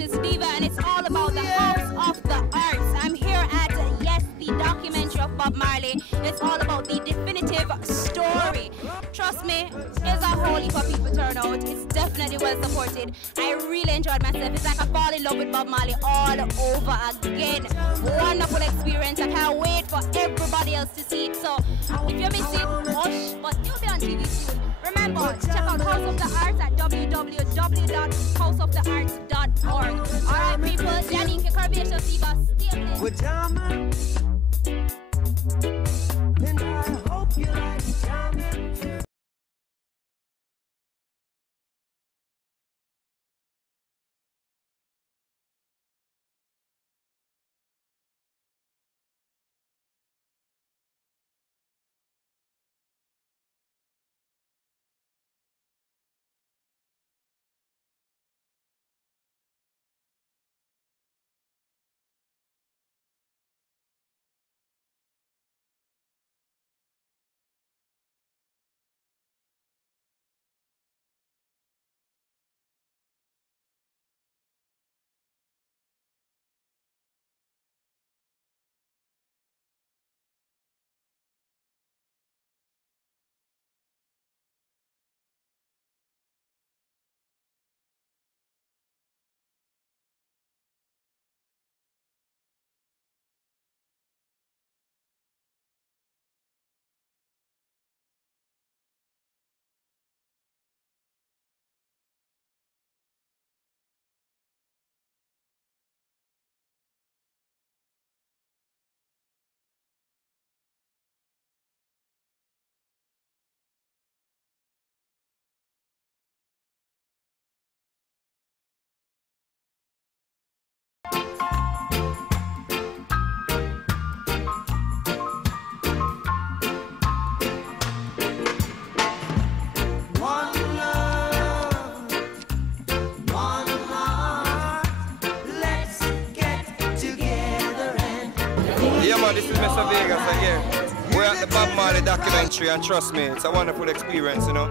Curvaceous Diva, and it's all about the House of the Arts. I'm here at, yes, the documentary of Bob Marley. It's all about the definitive story. Trust me, it's a whole heap of people turn out. It's definitely well supported. I really enjoyed myself. It's like I fall in love with Bob Marley all over again. Wonderful experience. I can't wait for everybody else to see it. So if you miss it, hush, but it'll be on TV soon. Remember, check out House of the Arts at www.houseofthearts.org. Alright people, Yannick Curvaceous Diva, stay blessed. And I hope you like jamming. Yeah man, this is Mr. Vegas again. We're at the Bob Marley documentary and trust me, it's a wonderful experience, you know.